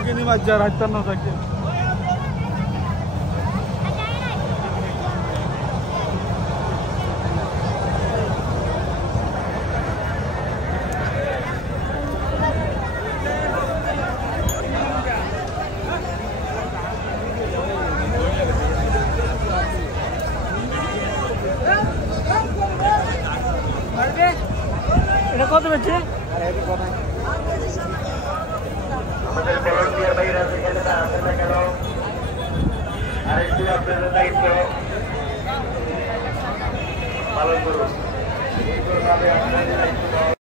কিনি বাজার হাইতার না থাকে এটা কত বেচে আমাদের ভলান্টিয়ার ভাইরা যেখানে আসে না কেন আরেকটু আপনাদের দায়িত্ব পালন করুন এইভাবে আপনাদের দায়িত্ব